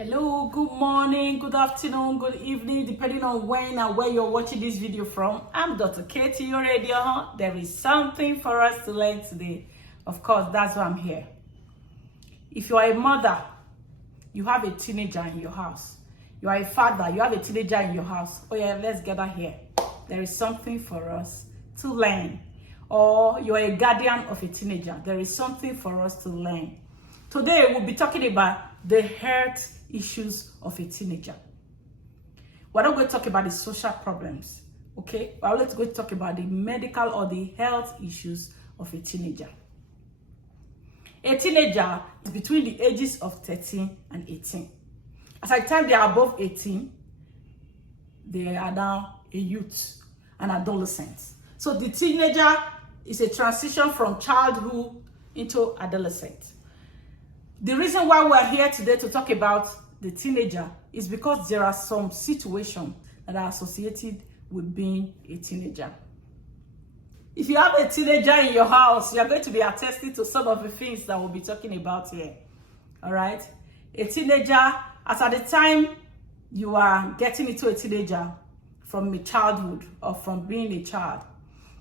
Hello, good morning, good afternoon, good evening, depending on when and where you're watching this video from. I'm Dr. Katie, your radio. There is something for us to learn today. Of course, that's why I'm here. If you are a mother, you have a teenager in your house. You are a father, you have a teenager in your house. Oh yeah, let's gather here. There is something for us to learn. Or you are a guardian of a teenager. There is something for us to learn. Today, we'll be talking about the health issues of a teenager. We're not going to talk about the social problems, okay? We're going to talk about the medical or the health issues of a teenager. A teenager is between the ages of 13 and 18. As at the time they are above 18, they are now a youth, an adolescent. So the teenager is a transition from childhood into adolescent. The reason why we're here today to talk about the teenager is because there are some situations that are associated with being a teenager. If you have a teenager in your house, you're going to be attesting to some of the things that we'll be talking about here. All right? A teenager, as at the time you are getting into a teenager from a childhood or from being a child,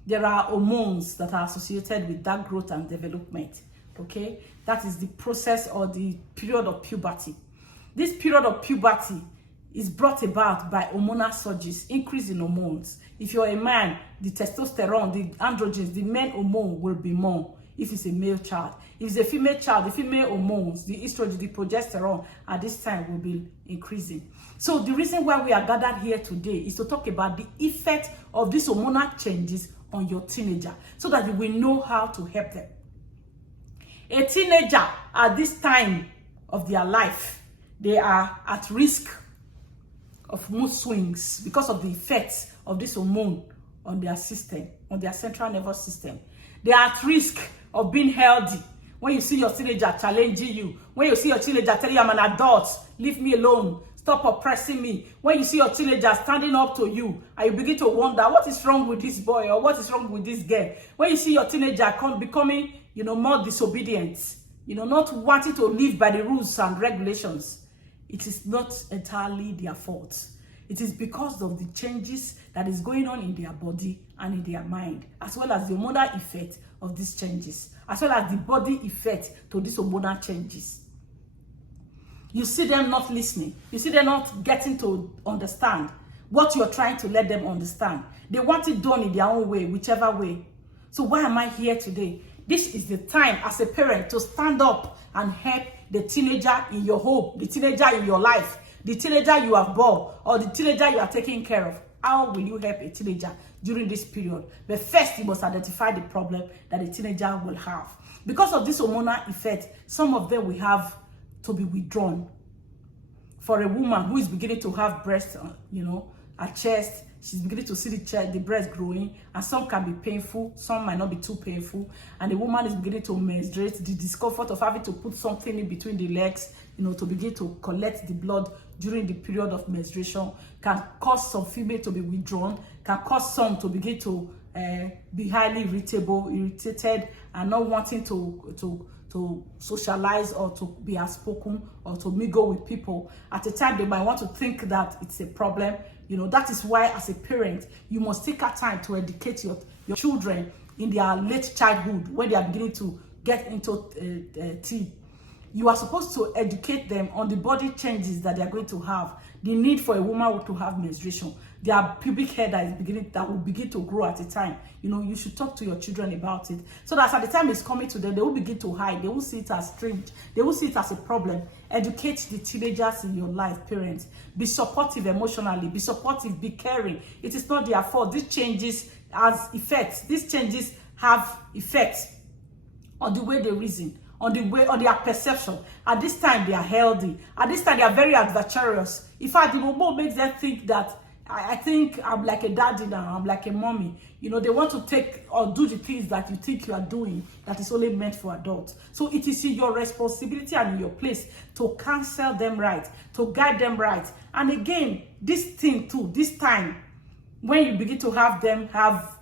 there are hormones that are associated with that growth and development. Okay, that is the process or the period of puberty. This period of puberty is brought about by hormonal surges, increase in hormones. If you're a man, the testosterone, the androgens, the male hormone will be more if it's a male child. If it's a female child, the female hormones, the estrogen, the progesterone at this time will be increasing. So the reason why we are gathered here today is to talk about the effect of these hormonal changes on your teenager so that you will know how to help them. A teenager at this time of their life, they are at risk of mood swings because of the effects of this hormone on their system, on their central nervous system. They are at risk of being healthy. When you see your teenager challenging you, when you see your teenager telling you, I'm an adult, leave me alone, stop oppressing me. When you see your teenager standing up to you and you begin to wonder, what is wrong with this boy or what is wrong with this girl? When you see your teenager becoming more disobedient, not wanting to live by the rules and regulations, it is not entirely their fault. It is because of the changes that is going on in their body and in their mind, as well as the hormonal effect of these changes, as well as the body effect to these hormonal changes. You see them not listening. You see them not getting to understand what you're trying to let them understand. They want it done in their own way, whichever way. So why am I here today? This is the time as a parent to stand up and help the teenager in your home, the teenager in your life, the teenager you have born, or the teenager you are taking care of. How will you help a teenager during this period? But first, you must identify the problem that the teenager will have. Because of this hormonal effect, some of them will have to be withdrawn. For a woman who is beginning to have breast, her chest, she's beginning to see the breast growing, and some can be painful, some might not be too painful, and the woman is beginning to menstruate. The discomfort of having to put something in between the legs, to begin to collect the blood during the period of menstruation can cause some female to be withdrawn, can cause some to begin to be highly irritated, and not wanting to socialize or to be outspoken or to mingle with people. At a time, they might want to think that it's a problem. That is why, as a parent, you must take a time to educate your children in their late childhood when they are beginning to get into teen. You are supposed to educate them on the body changes that they are going to have, the need for a woman to have menstruation, their pubic hair that will begin to grow at a time. You should talk to your children about it, so that at the time it's coming to them, they will begin to hide. They will see it as strange. They will see it as a problem. Educate the teenagers in your life, parents. Be supportive emotionally. Be supportive. Be caring. It is not their fault. These changes has effects. These changes have effects on the way they reason, on their perception. At this time, they are healthy. At this time, they are very adventurous. In fact, the hormone makes them think that I think I'm like a daddy now, I'm like a mommy. They want to take or do the things that you think you are doing that is only meant for adults. So it is in your responsibility and in your place to counsel them right, to guide them right. And again, this thing too, this time, when you begin to have them have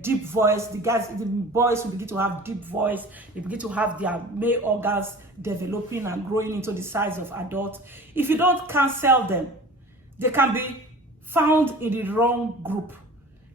deep voice. The boys will begin to have deep voice. They begin to have their male organs developing and growing into the size of adults. If you don't counsel them, they can be found in the wrong group.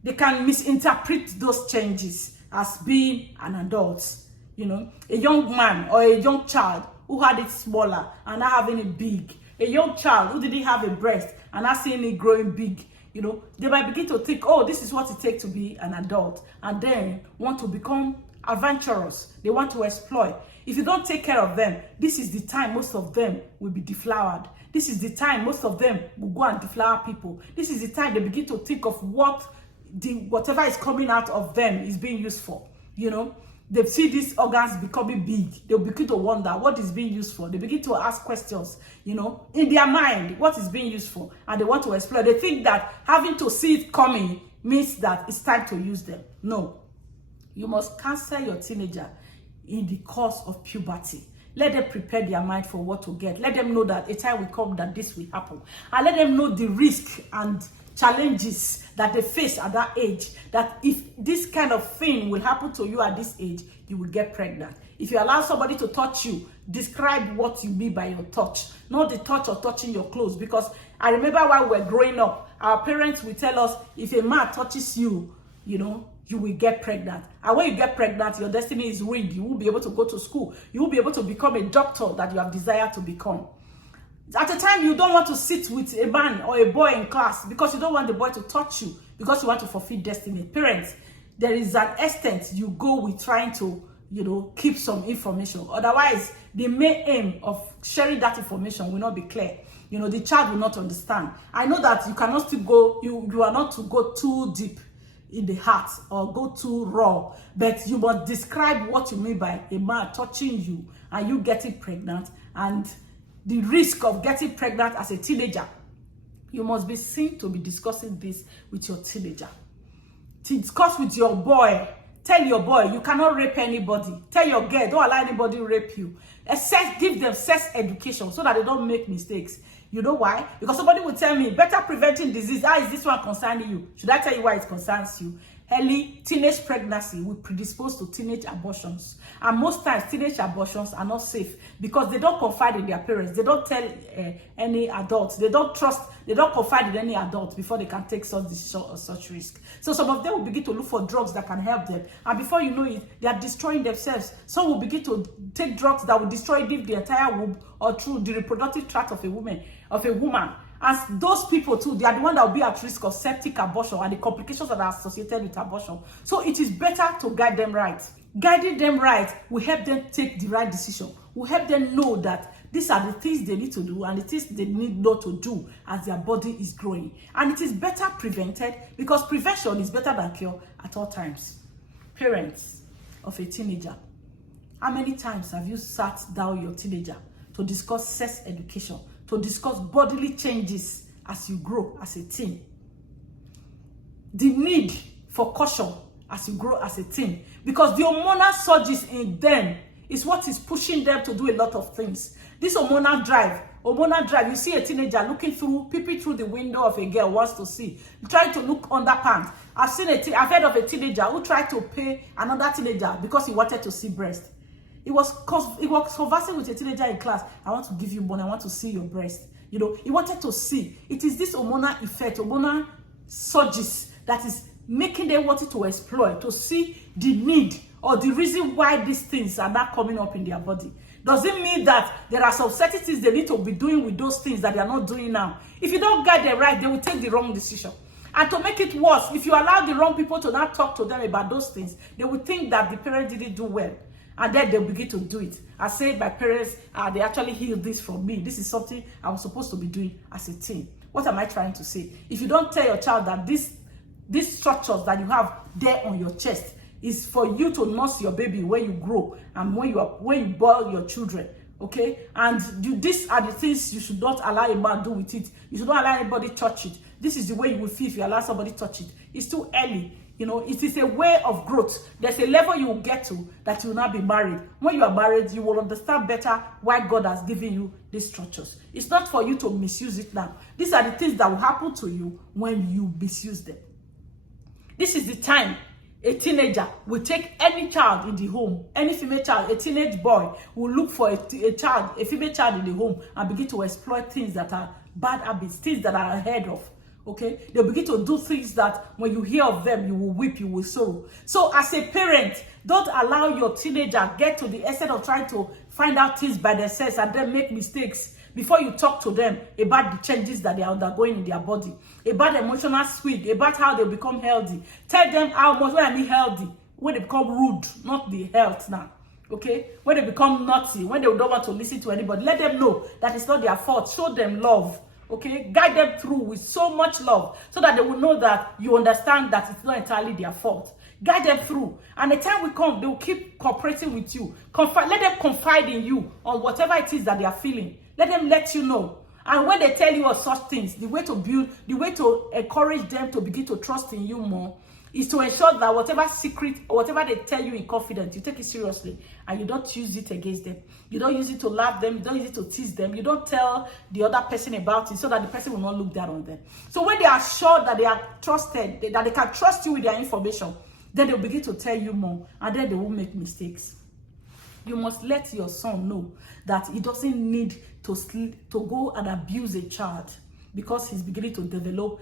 They can misinterpret those changes as being an adult. You know, a young man or a young child who had it smaller and now having it big. A young child who didn't have a breast and now seeing it growing big. You know, they might begin to think, oh, this is what it takes to be an adult, and then want to become adventurous. They want to exploit. If you don't take care of them, this is the time most of them will be deflowered. This is the time most of them will go and deflower people. This is the time they begin to think of whatever is coming out of them is being used for. You know, they see these organs becoming big. They'll begin to wonder what is being used for. They begin to ask questions, you know, in their mind, what is being used for, and they want to explore. They think that having to see it coming means that it's time to use them. No, you must counsel your teenager in the course of puberty. Let them prepare their mind for what to get. Let them know that a time will come that this will happen, and let them know the risk and challenges that they face at that age, that if this kind of thing will happen to you at this age, you will get pregnant. If you allow somebody to touch you, describe what you mean by your touch, not the touch of touching your clothes. Because I remember while we were growing up, our parents will tell us, if a man touches you, you know, you will get pregnant. And when you get pregnant, your destiny is ruined. You won't be able to go to school. You won't be able to become a doctor that you have desired to become. At a time, you don't want to sit with a man or a boy in class because you don't want the boy to touch you, because you want to fulfill destiny. Parents, there is an extent you go with trying to, you know, keep some information. Otherwise, the main aim of sharing that information will not be clear. You know, the child will not understand. I know that you cannot still go, you are not to go too deep in the heart or go too raw, but you must describe what you mean by a man touching you and you getting pregnant, and the risk of getting pregnant as a teenager. You must be seen to be discussing this with your teenager. To discuss with your boy. Tell your boy you cannot rape anybody. Tell your girl, don't allow anybody to rape you. Give them sex education so that they don't make mistakes. You know why? Because somebody will tell me, better preventing disease. How is this one concerning you? Should I tell you why it concerns you? Early teenage pregnancy will predispose to teenage abortions. And most times, teenage abortions are not safe because they don't confide in their parents. They don't tell any adults. They don't confide in any adult before they can take such risk. So some of them will begin to look for drugs that can help them. And before you know it, they are destroying themselves. Some will begin to take drugs that will destroy the entire womb or through the reproductive tract of a woman. As those people too, they are the ones that will be at risk of septic abortion and the complications that are associated with abortion. So it is better to guide them right. Guiding them right will help them take the right decision. Will help them know that these are the things they need to do and the things they need not to do as their body is growing. And it is better prevented because prevention is better than cure at all times. Parents of a teenager, how many times have you sat down with your teenager to discuss sex education, to discuss bodily changes as you grow as a teen? The need for caution as you grow as a teen, because the hormonal surges in them is what is pushing them to do a lot of things. This hormonal drive, you see a teenager peeping through the window of a girl wants to see, trying to look under pants. I've heard of a teenager who tried to pay another teenager because he wanted to see breast. He was conversing with a teenager in class. I want to give you money. I want to see your breast. You know, he wanted to see. It is this hormonal effect, hormonal surges that is making them want to exploit, to see the need or the reason why these things are not coming up in their body. Does it mean that there are some certain things they need to be doing with those things that they are not doing now? If you don't guide them right, they will take the wrong decision. And to make it worse, if you allow the wrong people to not talk to them about those things, they will think that the parents didn't do well. And then they'll begin to do it. I say my parents, they actually healed this from me. This is something I was supposed to be doing as a teen. What am I trying to say? If you don't tell your child that these structures that you have there on your chest is for you to nurse your baby when you grow and when you boil your children, okay? And these are the things you should not allow a man do with it. You should not allow anybody touch it. This is the way you will feel if you allow somebody touch it. It's too early. You know, it is a way of growth. There's a level you will get to that you will not be married. When you are married, you will understand better why God has given you these structures. It's not for you to misuse it now. These are the things that will happen to you when you misuse them. This is the time a teenager will take any child in the home, any female child, a teenage boy will look for a child, a female child in the home, and begin to exploit things that are bad habits, things that are ahead of. Okay, they'll begin to do things that when you hear of them, you will weep, you will sorrow. So as a parent, don't allow your teenager get to the extent of trying to find out things by themselves and then make mistakes before you talk to them about the changes that they are undergoing in their body, about emotional swing, about how they become healthy. Tell them how much, when I mean healthy, when they become rude, not the health now. Okay, when they become naughty, when they don't want to listen to anybody, let them know that it's not their fault. Show them love. Okay, guide them through with so much love so that they will know that you understand that it's not entirely their fault. Guide them through, and the time will come, they will keep cooperating with you. Let them confide in you on whatever it is that they are feeling. Let them let you know. And when they tell you of such things, the way to encourage them to begin to trust in you more is to ensure that whatever secret, whatever they tell you in confidence, you take it seriously and you don't use it against them. You don't use it to laugh them. You don't use it to tease them. You don't tell the other person about it so that the person will not look down on them. So when they are sure that they are trusted, that they can trust you with their information, then they'll begin to tell you more, and then they will make mistakes. You must let your son know that he doesn't need to go and abuse a child because he's beginning to develop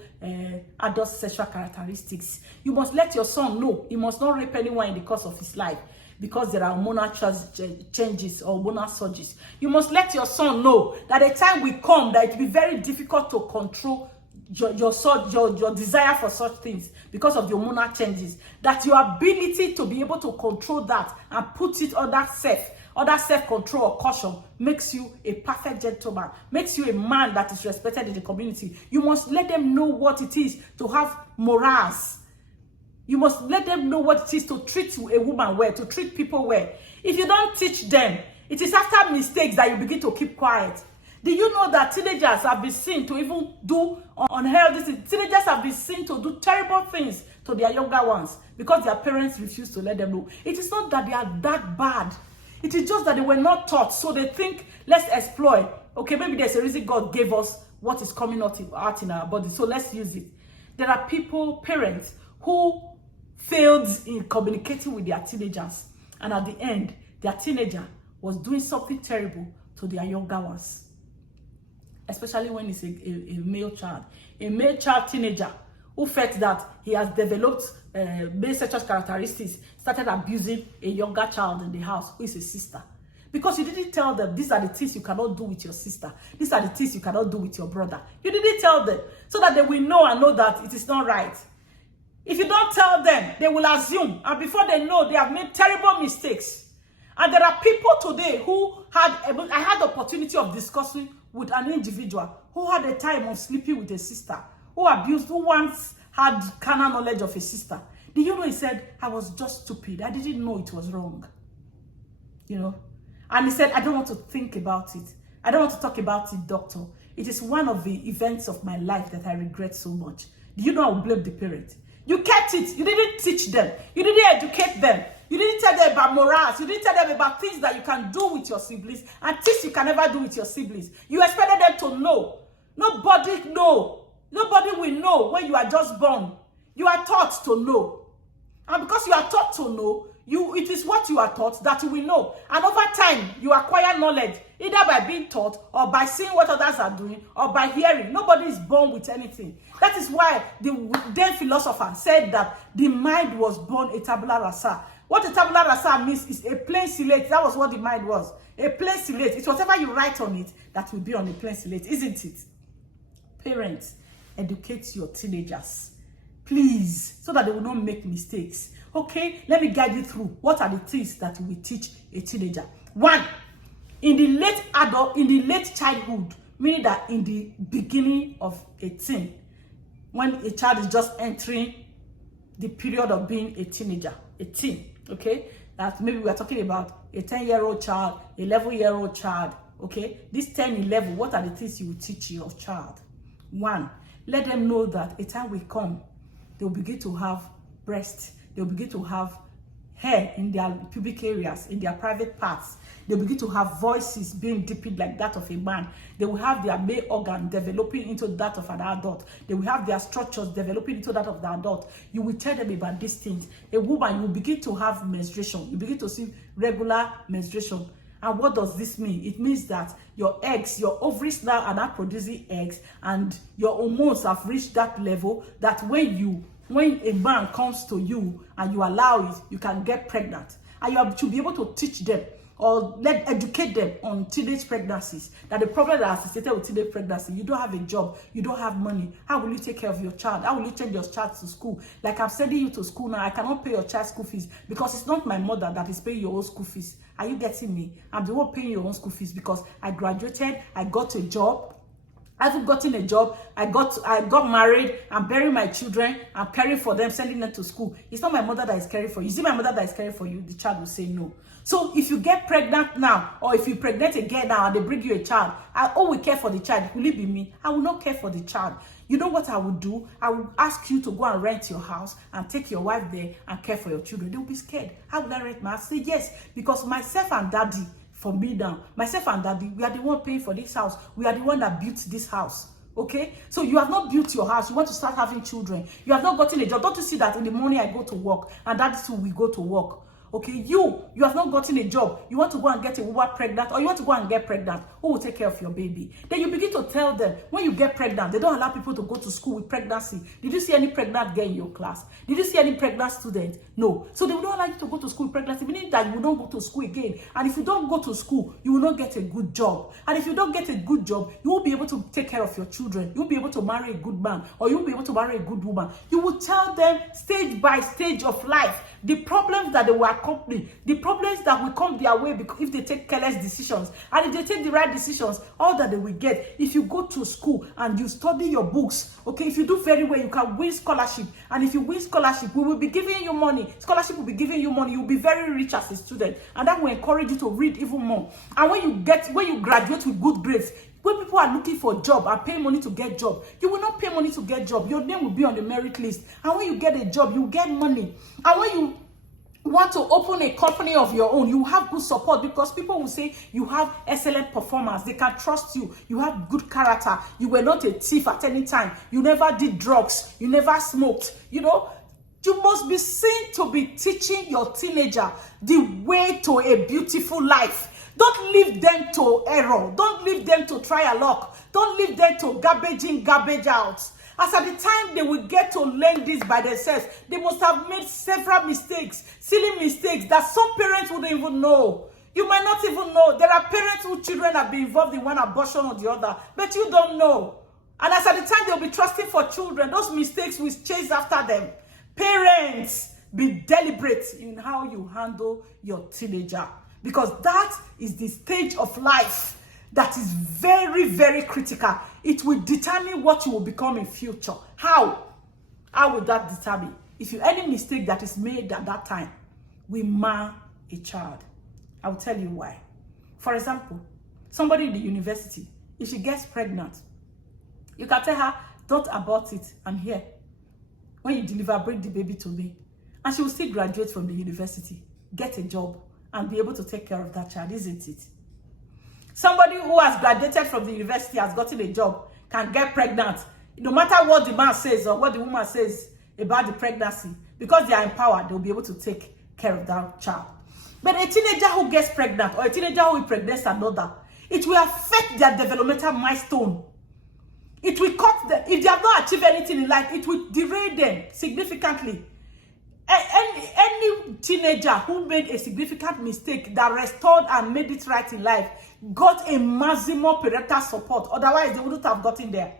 adult sexual characteristics. You must let your son know he must not rape anyone in the course of his life because there are hormonal changes or hormonal surges. You must let your son know that a time will come that it will be very difficult to control your desire for such things because of the hormonal changes, that your ability to be able to control that and put it under self-control or caution makes you a perfect gentleman, makes you a man that is respected in the community. You must let them know what it is to have morals. You must let them know what it is to treat a woman well, to treat people well. If you don't teach them, it is after mistakes that you begin to keep quiet. Do you know that teenagers have been seen to even do unhealthy things? Teenagers have been seen to do terrible things to their younger ones because their parents refuse to let them know. It is not that they are that bad. It is just that they were not taught. So they think, let's exploit. Okay, maybe there's a reason God gave us what is coming out in our body. So let's use it. There are parents who failed in communicating with their teenagers. And at the end, their teenager was doing something terrible to their younger ones. Especially when it's a male child. A male child teenager who felt that he has developed male sexual characteristics, started abusing a younger child in the house who is a sister. Because you didn't tell them, these are the things you cannot do with your sister. These are the things you cannot do with your brother. You didn't tell them so that they will know that it is not right. If you don't tell them, they will assume. And before they know, they have made terrible mistakes. And there are people today who I had the opportunity of discussing with an individual who had a time of sleeping with a sister, who once had carnal knowledge of a sister. Do you know, he said, I was just stupid. I didn't know it was wrong. You know? And he said, I don't want to think about it. I don't want to talk about it, doctor. It is one of the events of my life that I regret so much. Do you know I will blame the parent? You kept it. You didn't teach them. You didn't educate them. You didn't tell them about morals. You didn't tell them about things that you can do with your siblings and things you can never do with your siblings. You expected them to know. Nobody know. Nobody will know when you are just born. You are taught to know. And because you are taught to know, it is what you are taught that you will know. And over time, you acquire knowledge, either by being taught or by seeing what others are doing or by hearing. Nobody is born with anything. That is why the then philosopher said that the mind was born a tabula rasa. What a tabula rasa means is a plain slate. That was what the mind was. A plain slate. It's whatever you write on it that will be on a plain slate, isn't it? Parents, educate your teenagers, please, so that they will not make mistakes. Okay, let me guide you through what are the things that we teach a teenager. 1, in the late childhood, meaning that in the beginning of a teen, when a child is just entering the period of being a teenager, a teen, okay, that maybe we are talking about a 10-year-old child, 11-year-old child, okay, this 10, 11, what are the things you will teach your child? 1, let them know that a time will come, they will begin to have breasts, they'll begin to have hair in their pubic areas, in their private parts. They begin to have voices being deepened like that of a man. They will have their male organ developing into that of an adult. They will have their structures developing into that of the adult. You will tell them about these things. A woman, you will begin to have menstruation. You begin to see regular menstruation. And what does this mean? It means that your eggs, your ovaries now are not producing eggs, and your hormones have reached that level that when a man comes to you and you allow it, you can get pregnant. And you have to be able to teach them or educate them on teenage pregnancies. That the problem that is associated with teenage pregnancy, you don't have a job, you don't have money. How will you take care of your child? How will you send your child to school? Like I'm sending you to school now, I cannot pay your child's school fees because it's not my mother that is paying your own school fees. Are you getting me? I'm the one paying your own school fees because I graduated, I got a job. I haven't gotten a job. I got married. I'm burying my children. I'm caring for them, sending them to school. It's not my mother that is caring for you. Is it my mother that is caring for you? The child will say no. So if you get pregnant now, or if you pregnant again now and they bring you a child, who will care for the child? Will it be me? I will not care for the child. You know what I will do? I will ask you to go and rent your house and take your wife there and care for your children. They will be scared. How will I rent my house? Say yes, because myself and daddy, for me now, myself and daddy, we are the one paying for this house. We are the one that built this house. Okay, so you have not built your house. You want to start having children. You have not gotten a job. Don't you see that in the morning I go to work and that too we go to work? Okay, you have not gotten a job. You want to go and get a woman pregnant, or you want to go and get pregnant. Who will take care of your baby? Then you begin to tell them, when you get pregnant, they don't allow people to go to school with pregnancy. Did you see any pregnant girl in your class? Did you see any pregnant student? No. So they will not allow you to go to school with pregnancy, meaning that you will not go to school again. And if you don't go to school, you will not get a good job. And if you don't get a good job, you won't be able to take care of your children. You won't be able to marry a good man, or you won't be able to marry a good woman. You will tell them stage by stage of life the problems that they will accompany, the problems that will come their way because if they take careless decisions. And if they take the right decisions, all that they will get. If you go to school and you study your books, okay, if you do very well, you can win scholarship. And if you win scholarship, we will be giving you money. Scholarship will be giving you money. You'll be very rich as a student. And that will encourage you to read even more. And when you graduate with good grades, when people are looking for a job and paying money to get job, you will not pay money to get job. Your name will be on the merit list. And when you get a job, you get money. And when you want to open a company of your own, you have good support because people will say you have excellent performance. They can trust you. You have good character. You were not a thief at any time. You never did drugs. You never smoked. You know, you must be seen to be teaching your teenager the way to a beautiful life. Don't leave them to error. Don't leave them to try a luck. Don't leave them to garbage in, garbage out. As at the time they will get to learn this by themselves, they must have made several mistakes, silly mistakes that some parents wouldn't even know. You might not even know. There are parents whose children have been involved in one abortion or the other, but you don't know. And as at the time they'll be trusting for children, those mistakes will chase after them. Parents, be deliberate in how you handle your teenager, because that is the stage of life that is very, very critical. It will determine what you will become in future. How? How will that determine? If any mistake that is made at that time will mar a child. I will tell you why. For example, somebody in the university, if she gets pregnant, you can tell her, don't abort it, I'm here. When you deliver, bring the baby to me. And she will still graduate from the university, get a job, and be able to take care of that child, isn't it? Somebody who has graduated from the university, has gotten a job, can get pregnant. No matter what the man says or what the woman says about the pregnancy, because they are empowered, they'll be able to take care of that child. But a teenager who gets pregnant or a teenager who impregnates another, it will affect their developmental milestone. It will cut them. If they have not achieved anything in life, it will derail them significantly. Any teenager who made a significant mistake that restored and made it right in life got a maximum parental support. Otherwise, they wouldn't have gotten there.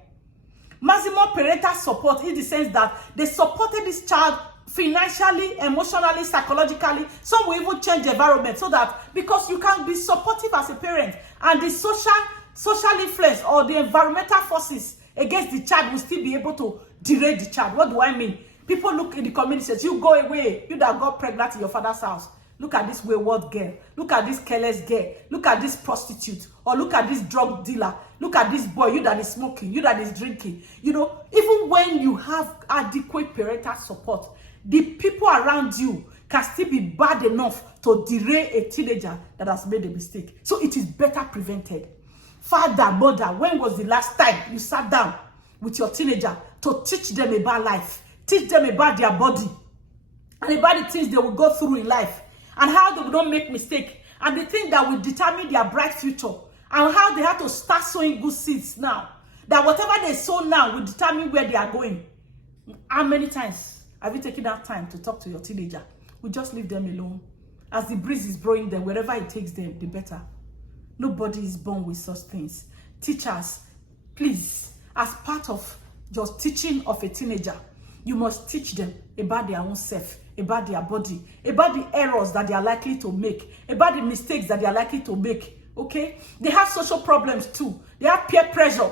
Maximum parental support in the sense that they supported this child financially, emotionally, psychologically. Some will even change the environment so that, because you can be supportive as a parent, and the social influence or the environmental forces against the child will still be able to derail the child. What do I mean? People look in the community and say, you go away, you that got pregnant in your father's house. Look at this wayward girl. Look at this careless girl. Look at this prostitute. Or look at this drug dealer. Look at this boy, you that is smoking, you that is drinking. You know, even when you have adequate parental support, the people around you can still be bad enough to derail a teenager that has made a mistake. So it is better prevented. Father, mother, when was the last time you sat down with your teenager to teach them about life, teach them about their body, and about the things they will go through in life, and how they will not make mistake, and the thing that will determine their bright future, and how they have to start sowing good seeds now, that whatever they sow now will determine where they are going. How many times have you taken that time to talk to your teenager? We just leave them alone. As the breeze is blowing them, wherever it takes them, the better. Nobody is born with such things. Teachers, please, as part of your teaching of a teenager, you must teach them about their own self, about their body, about the errors that they are likely to make, about the mistakes that they are likely to make. Okay? They have social problems too. They have peer pressure,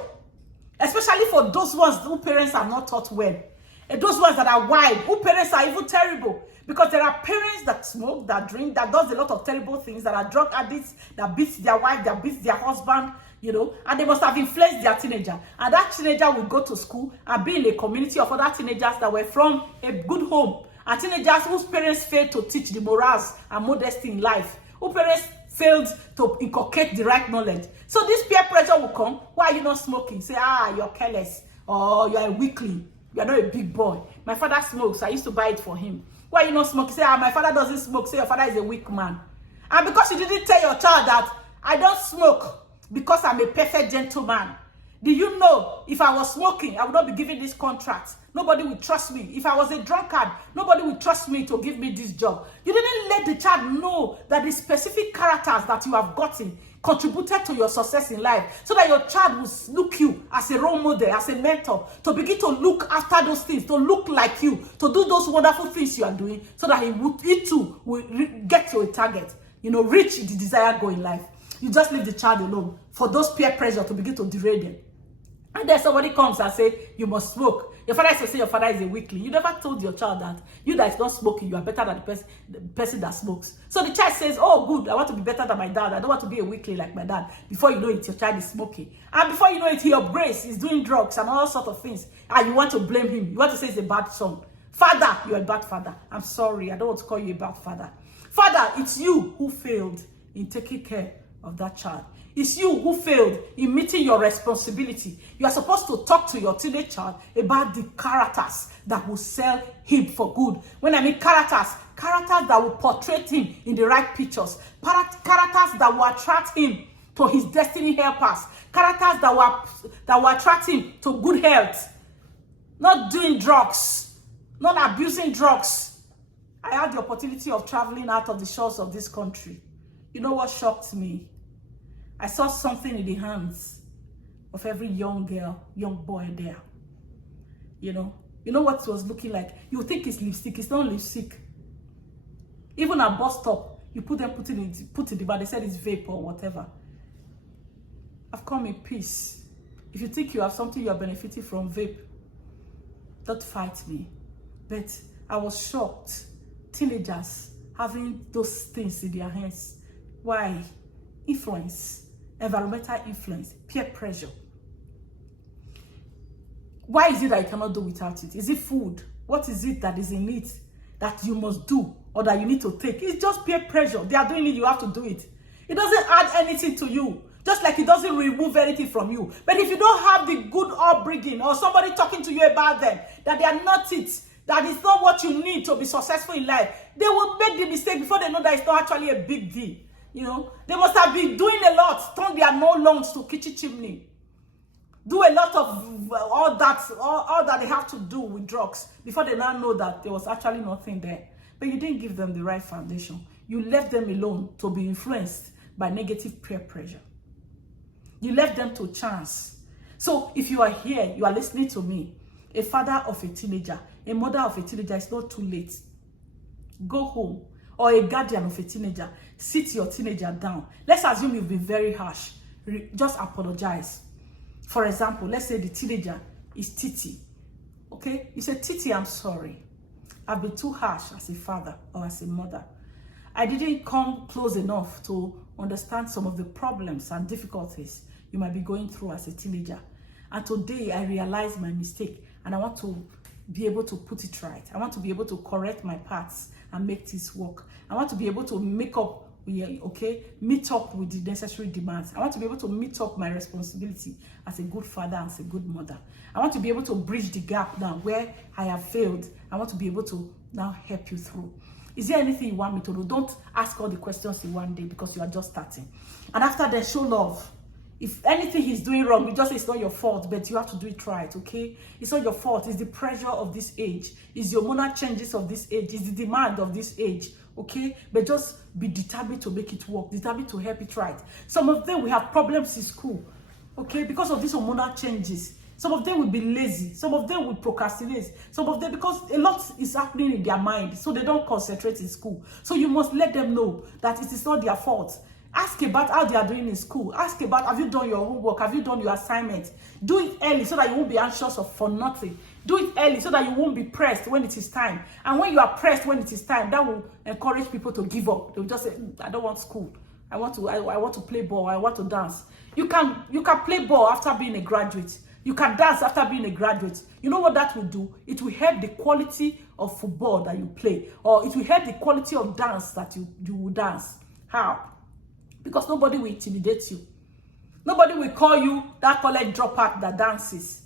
especially for those ones who parents are not taught well. And those ones that are wild, who parents are even terrible. Because there are parents that smoke, that drink, that does a lot of terrible things, that are drug addicts, that beats their wife, that beats their husband, you know, and they must have influenced their teenager. And that teenager will go to school and be in a community of other teenagers that were from a good home. And teenagers whose parents failed to teach the morals and modesty in life. Whose parents failed to inculcate the right knowledge. So this peer pressure will come. Why are you not smoking? Say, you're careless. Or you're a weakling. You're not a big boy. My father smokes. I used to buy it for him. Why are you not smoking? Say, my father doesn't smoke. Say, your father is a weak man. And because you didn't tell your child that I don't smoke because I'm a perfect gentleman. Do you know if I was smoking, I would not be given this contract. Nobody would trust me. If I was a drunkard, nobody would trust me to give me this job. You didn't let the child know that the specific characters that you have gotten contributed to your success in life, so that your child will look you as a role model, as a mentor, to begin to look after those things, to look like you, to do those wonderful things you are doing, so that he too will get to a target, reach the desired goal in life. You just leave the child alone for those peer pressure to begin to derail them. And then somebody comes and say, you must smoke. Your father is to say your father is a weakling. You never told your child that you that is not smoking, you are better than the person that smokes. So the child says, oh, good, I want to be better than my dad. I don't want to be a weakling like my dad. Before you know it, your child is smoking. And before you know it, he upgrades, he's doing drugs and all sorts of things. And you want to blame him. You want to say he's a bad son. Father, you're a bad father. I'm sorry, I don't want to call you a bad father. Father, it's you who failed in taking care of that child. It's you who failed in meeting your responsibility. You are supposed to talk to your teenage child about the characters that will sell him for good. When I mean characters that will portray him in the right pictures. Characters that will attract him to his destiny helpers. Characters that will attract him to good health. Not doing drugs. Not abusing drugs. I had the opportunity of traveling out of the shores of this country. You know what shocked me? I saw something in the hands of every young girl, young boy there. You know what it was looking like? You think it's lipstick. It's not lipstick. Even at bus stop, you put it in the bag. They said it's vape or whatever. I've come in peace. If you think you have something you are benefiting from vape, don't fight me. But I was shocked. Teenagers having those things in their hands. Why? Influence. Environmental influence, peer pressure. Why is it that you cannot do without it? Is it food? What is it that is in it that you must do or that you need to take? It's just peer pressure. They are doing it, you have to do it. It doesn't add anything to you, just like it doesn't remove anything from you. But if you don't have the good upbringing or somebody talking to you about them, that they are not it, that is not what you need to be successful in life, they will make the mistake before they know that it's not actually a big deal. They must have been doing a lot, turn their no lungs to kitchen chimney. Do a lot of all that they have to do with drugs before they now know that there was actually nothing there. But you didn't give them the right foundation. You left them alone to be influenced by negative peer pressure. You left them to chance. So if you are here, you are listening to me, a father of a teenager, a mother of a teenager, it's not too late. Go home. Or a guardian of a teenager, sit your teenager down. Let's assume you've been very harsh. Just apologize. For example, let's say the teenager is Titi. Okay? You say, Titi, I'm sorry. I've been too harsh as a father or as a mother. I didn't come close enough to understand some of the problems and difficulties you might be going through as a teenager. And today I realized my mistake and I want to be able to put it right. I want to be able to correct my parts and make this work. I want to be able to meet up with the necessary demands. I want to be able to meet up my responsibility as a good father, as a good mother. I want to be able to bridge the gap now where I have failed. I want to be able to now help you through. Is there anything you want me to do? Don't ask all the questions in one day because you are just starting. And after that, show love. If anything he's doing wrong, you just say it's not your fault, but you have to do it right, okay? It's not your fault. It's the pressure of this age. It's the hormonal changes of this age. It's the demand of this age, okay? But just be determined to make it work, determined to help it right. Some of them will have problems in school, okay? Because of these hormonal changes. Some of them will be lazy. Some of them will procrastinate. Some of them, because a lot is happening in their mind, so they don't concentrate in school. So you must let them know that it is not their fault. Ask about how they are doing in school. Ask about, have you done your homework? Have you done your assignment? Do it early so that you won't be anxious for nothing. Do it early so that you won't be pressed when it is time. And when you are pressed when it is time, that will encourage people to give up. They'll just say, I don't want school. I want to play ball. I want to dance. You can play ball after being a graduate. You can dance after being a graduate. You know what that will do? It will help the quality of football that you play. Or it will help the quality of dance that you will dance. How? Because nobody will intimidate you. Nobody will call you that college dropout that dances.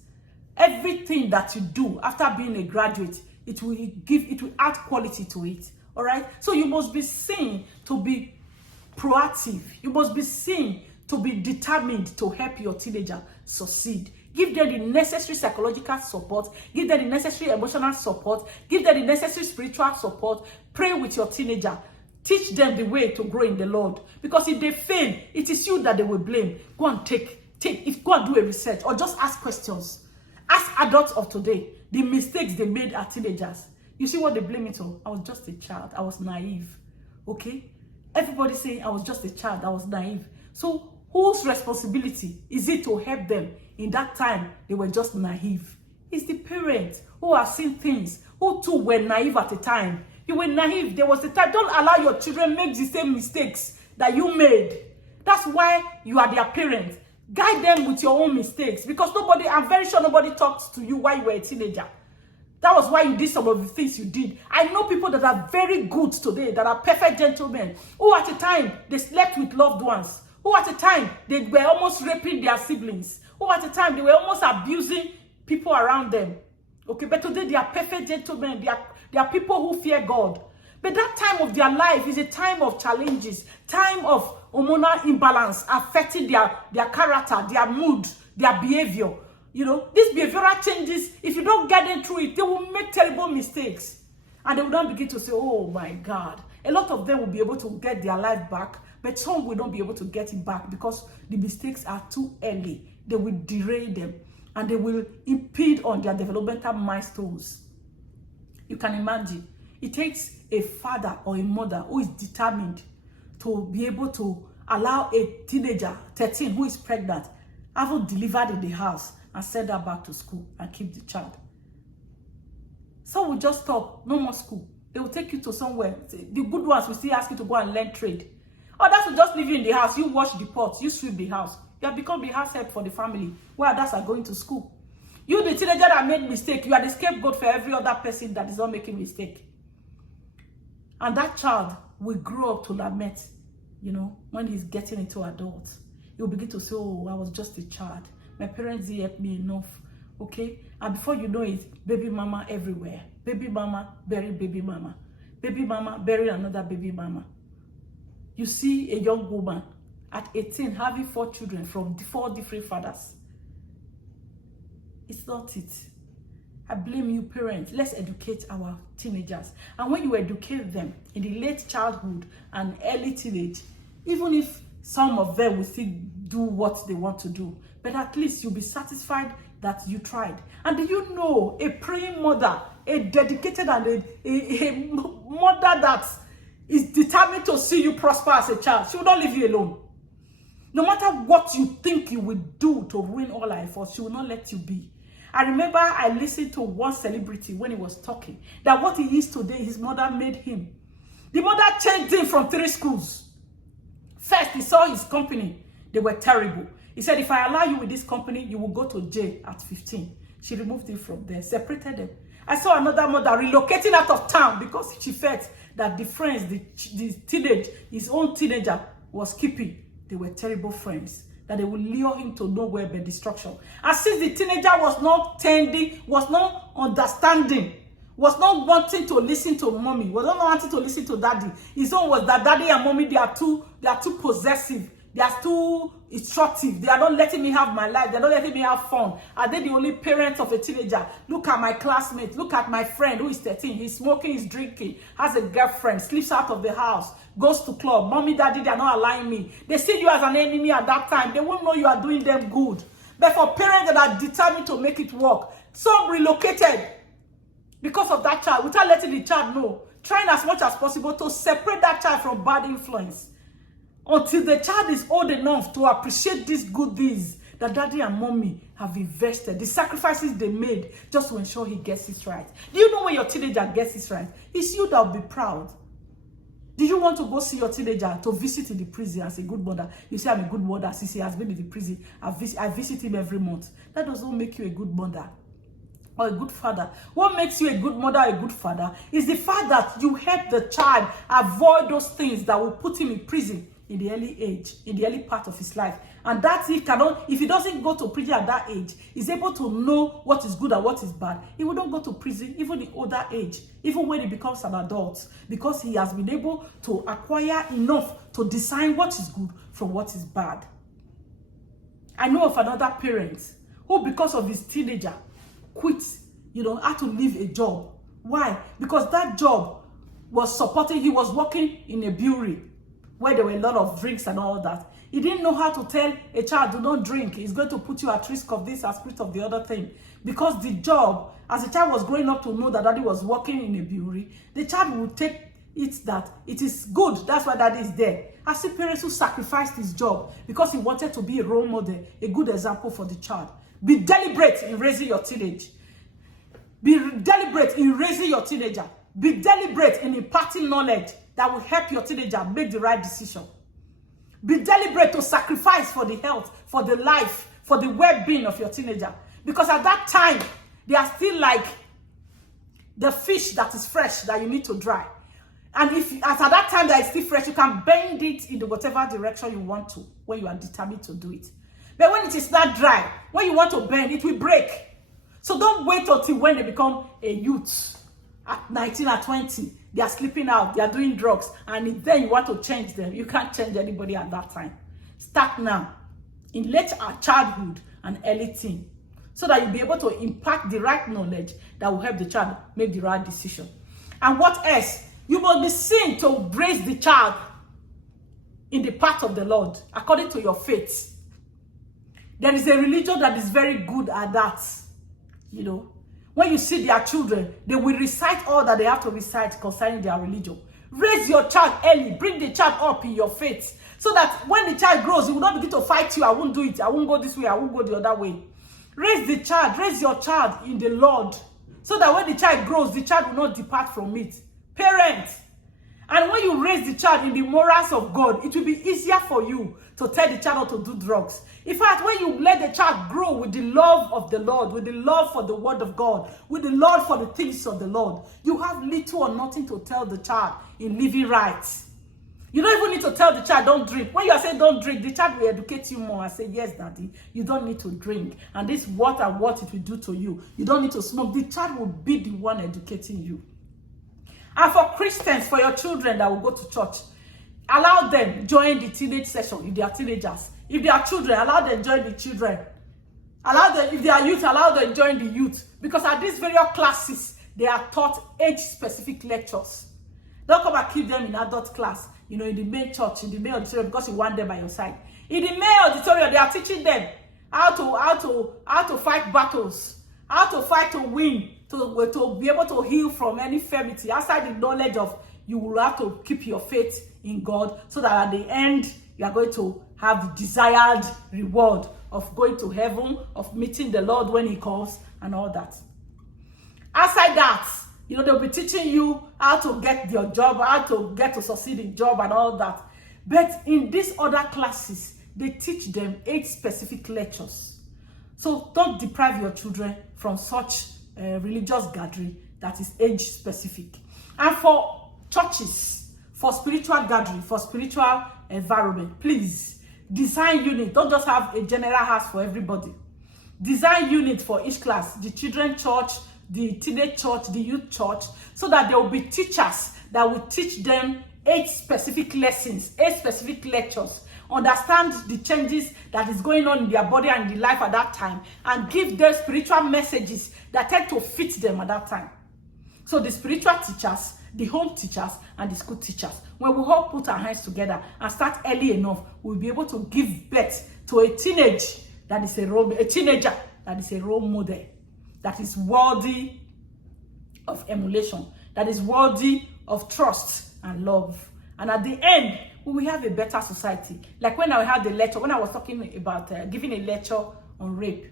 Everything that you do after being a graduate, it will add quality to it. All right? So you must be seen to be proactive. You must be seen to be determined to help your teenager succeed. Give them the necessary psychological support. Give them the necessary emotional support. Give them the necessary spiritual support. Pray with your teenager. Teach them the way to grow in the Lord. Because if they fail, it is you that they will blame. Go and go and do a research or just ask questions. Ask adults of today the mistakes they made as teenagers. You see what they blame it on? I was just a child. I was naive. Okay? Everybody saying I was just a child. I was naive. So whose responsibility is it to help them in that time they were just naive? It's the parents who have seen things, who too were naive at the time. You were naive. There was a time. Don't allow your children make the same mistakes that you made. That's why you are their parent. Guide them with your own mistakes. Because I'm very sure nobody talked to you while you were a teenager. That was why you did some of the things you did. I know people that are very good today, that are perfect gentlemen, who at a time, they slept with loved ones. Who at a time, they were almost raping their siblings. Who at a time, they were almost abusing people around them. Okay, but today they are perfect gentlemen. They are people who fear God. But that time of their life is a time of challenges, time of hormonal imbalance affecting their character, their mood, their behavior. You know, these behavioral changes, if you don't get them through it, they will make terrible mistakes. And they will not begin to say, oh my God. A lot of them will be able to get their life back, but some will not be able to get it back because the mistakes are too early. They will derail them and they will impede on their developmental milestones. You can imagine. It takes a father or a mother who is determined to be able to allow a teenager, 13, who is pregnant, have her delivered in the house and send her back to school and keep the child. Some will just stop, no more school. They will take you to somewhere. The good ones will still ask you to go and learn trade. Others will just leave you in the house. You wash the pots, you sweep the house. You have become the house help for the family, while others are going to school. You, the teenager that made mistake, you are the scapegoat for every other person that is not making mistake. And that child will grow up to lament, you know, when he's getting into adult. He'll begin to say, oh, I was just a child. My parents didn't help me enough. Okay? And before you know it, baby mama everywhere. Baby mama bury baby mama. Baby mama bury another baby mama. You see a young woman at 18 having 4 children from 4 different fathers. It's not it. I blame you, parents. Let's educate our teenagers. And when you educate them in the late childhood and early teenage, even if some of them will still do what they want to do, but at least you'll be satisfied that you tried. And do you know, a praying mother, a dedicated and a mother that is determined to see you prosper as a child, she will not leave you alone. No matter what you think you will do to ruin all her efforts, she will not let you be. I remember I listened to one celebrity when he was talking, that what he is today, his mother made him. The mother changed him from 3 schools. First, he saw his company. They were terrible. He said, if I allow you with this company, you will go to jail at 15. She removed him from there, separated them. I saw another mother relocating out of town because she felt that the friends, his own teenager was keeping, they were terrible friends, that they would lure him to nowhere but destruction. And since the teenager was not tending, was not understanding, was not wanting to listen to mommy, was not wanting to listen to daddy, his own was that daddy and mommy, they are too possessive, they are too instructive, they are not letting me have my life, they are not letting me have fun. Are they the only parents of a teenager? Look at my classmate, look at my friend who is 13, he's smoking, he's drinking, has a girlfriend, sleeps out of the house, goes to club. Mommy, daddy, they are not allowing me. They see you as an enemy at that time. They won't know you are doing them good. But for parents that are determined to make it work, some relocated because of that child, without letting the child know, trying as much as possible to separate that child from bad influence until the child is old enough to appreciate these good deeds that daddy and mommy have invested, the sacrifices they made just to ensure he gets it right. Do you know when your teenager gets it right? It's you that will be proud. Did you want to go see your teenager to visit in the prison as a good mother? You say, I'm a good mother since he has been in the prison. I visit him every month. That does not make you a good mother or a good father. What makes you a good mother or a good father is the fact that you help the child avoid those things that will put him in prison in the early age, in the early part of his life. And that if he doesn't go to prison at that age, he's able to know what is good and what is bad. He will not go to prison even in older age, even when he becomes an adult, because he has been able to acquire enough to discern what is good from what is bad. I know of another parent who, because of his teenager, quit, had to leave a job. Why? Because that job was supporting, he was working in a brewery where there were a lot of drinks and all that. He didn't know how to tell a child, do not drink. It's going to put you at risk of this, at risk of the other thing. Because the job, as the child was growing up to know that daddy was working in a brewery, the child would take it that it is good. That's why daddy is there. I see parents who sacrificed his job because he wanted to be a role model, a good example for the child. Be deliberate in raising your teenage. Be deliberate in raising your teenager. Be deliberate in imparting knowledge that will help your teenager make the right decision. Be deliberate to sacrifice for the health, for the life, for the well-being of your teenager. Because at that time, they are still like the fish that is fresh that you need to dry. And if at that time that is still fresh, you can bend it in whatever direction you want to when you are determined to do it. But when it is not dry, when you want to bend, it will break. So don't wait until when they become a youth. At 19 or 20, they are sleeping out, they are doing drugs, and then you want to change them. You can't change anybody at that time. Start now, in late childhood and early teen, so that you'll be able to impart the right knowledge that will help the child make the right decision. And what else? You must be seen to raise the child in the path of the Lord, according to your faith. There is a religion that is very good at that, When you see their children, they will recite all that they have to recite concerning their religion. Raise your child early. Bring the child up in your faith. So that when the child grows, he will not begin to fight you. I won't do it. I won't go this way. I won't go the other way. Raise your child in the Lord. So that when the child grows, the child will not depart from it. Parents. And when you raise the child in the morals of God, it will be easier for you to tell the child not to do drugs. In fact, when you let the child grow with the love of the Lord, with the love for the word of God, with the love for the things of the Lord, you have little or nothing to tell the child in living right. You don't even need to tell the child, don't drink. When you are saying don't drink, the child will educate you more and say, yes, daddy, you don't need to drink. And this what and what it will do to you. You don't need to smoke. The child will be the one educating you. And for Christians, for your children that will go to church, allow them join the teenage session if they are teenagers. If they are children, allow them join the children. Allow them, if they are youth, allow them join the youth. Because at these various classes, they are taught age-specific lectures. Don't come and keep them in adult class, in the main church, in the main auditorium, because you want them by your side. In the main auditorium, they are teaching them how to fight battles, how to fight to win, to be able to heal from any infirmity. Outside the knowledge of, you will have to keep your faith in God, so that at the end, you are going to have the desired reward of going to heaven, of meeting the Lord when he comes, and all that. Outside that, they'll be teaching you how to get your job, how to get to succeed in job and all that. But in these other classes, they teach them 8 specific lectures So don't deprive your children from such religious gathering that is age specific. And for churches, for spiritual gathering, for spiritual environment, please design unit. Don't just have a general house for everybody. Design unit for each class, the children church, the teenage church, the youth church, so that there will be teachers that will teach them age specific lessons, age specific lectures, understand the changes that is going on in their body and in life at that time, and give them spiritual messages that tend to fit them at that time. So the spiritual teachers, the home teachers, and the school teachers, when we all put our hands together and start early enough, we'll be able to give birth to a teenager that is a role model, that is worthy of emulation, that is worthy of trust and love. And at the end, we will have a better society. Like when I had the lecture, when I was talking about giving a lecture on rape,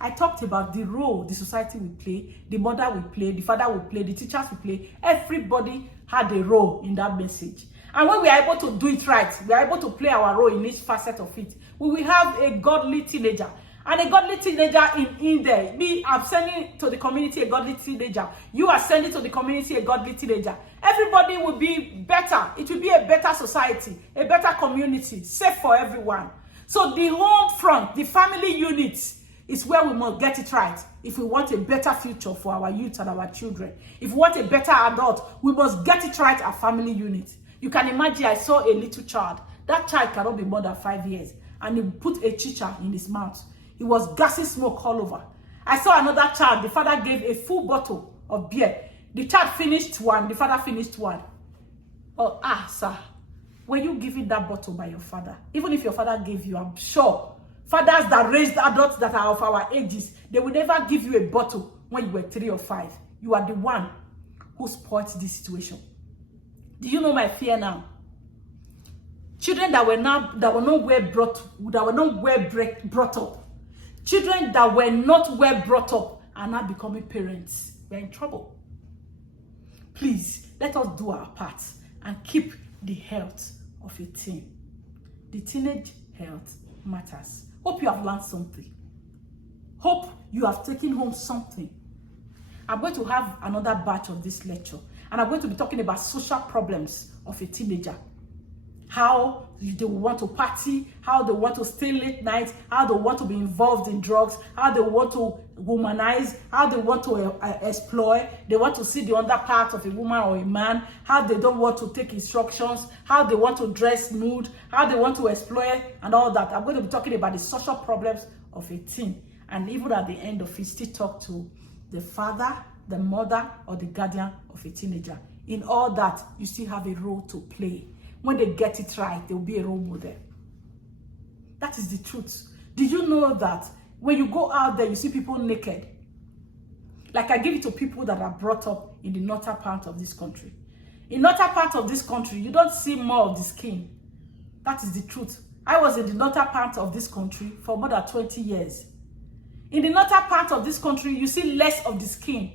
I talked about the role the society will play, the mother will play, the father will play, the teachers will play. Everybody had a role in that message. And when we are able to do it right, we are able to play our role in each facet of it, we will have a godly teenager. And a godly teenager in there. Me, I'm sending to the community a godly teenager. You are sending to the community a godly teenager. Everybody will be better. It will be a better society, a better community, safe for everyone. So the home front, the family unit, is where we must get it right if we want a better future for our youth and our children. If we want a better adult, we must get it right at family unit. You can imagine, I saw a little child. That child cannot be more than 5 years. And he put a chicha in his mouth. He was gassing smoke all over. I saw another child. The father gave a full bottle of beer. The child finished one. The father finished one. Oh, sir. Were you giving that bottle by your father? Even if your father gave you, I'm sure fathers that raised adults that are of our ages, they will never give you a bottle when you were 3 or 5. You are the one who spoiled this situation. Do you know my fear now? Children that were not well brought up. Children that were not well brought up are now becoming parents. We're in trouble. Please, let us do our part and keep the health of a teen. The teenage health matters. Hope you have learned something. Hope you have taken home something. I'm going to have another batch of this lecture, and I'm going to be talking about social problems of a teenager. How they want to party, how they want to stay late nights, how they want to be involved in drugs, how they want to womanize, how they want to exploit, they want to see the under part of a woman or a man, how they don't want to take instructions, how they want to dress nude, how they want to exploit, and all that. I'm going to be talking about the social problems of a teen. And even at the end of it, still talk to the father, the mother, or the guardian of a teenager. In all that, you still have a role to play. When they get it right, they will be a role model. That is the truth. Did you know that when you go out there, you see people naked? Like I give it to people that are brought up in the northern part of this country. In northern part of this country, you don't see more of the skin. That is the truth. I was in the northern part of this country for more than 20 years. In the northern part of this country, you see less of the skin.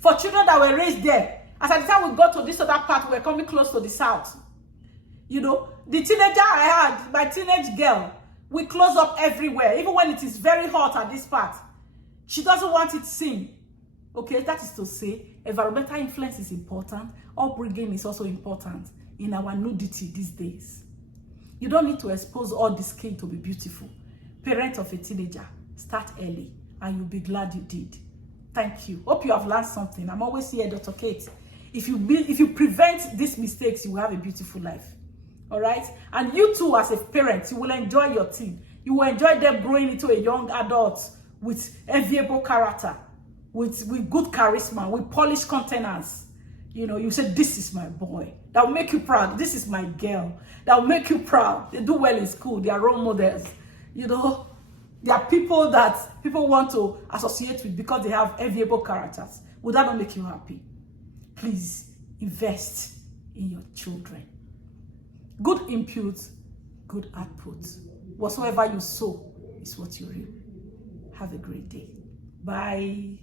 For children that were raised there, as at the time we got to this other part, we were coming close to the south. The teenager I had, my teenage girl, we close up everywhere, even when it is very hot at this part. She doesn't want it seen. Okay, that is to say, environmental influence is important. Upbringing is also important in our nudity these days. You don't need to expose all the skin to be beautiful. Parent of a teenager, start early, and you'll be glad you did. Thank you. Hope you have learned something. I'm always here, Dr. Kate. If you prevent these mistakes, you will have a beautiful life. All right? And you too, as a parent, you will enjoy your teen. You will enjoy them growing into a young adult with enviable character, with good charisma, with polished countenance. You say, this is my boy. That will make you proud. This is my girl. That will make you proud. They do well in school. They are role models. They are people that people want to associate with because they have enviable characters. Would that not make you happy? Please invest in your children. Good input, good output. Whatsoever you sow is what you reap. Have a great day. Bye.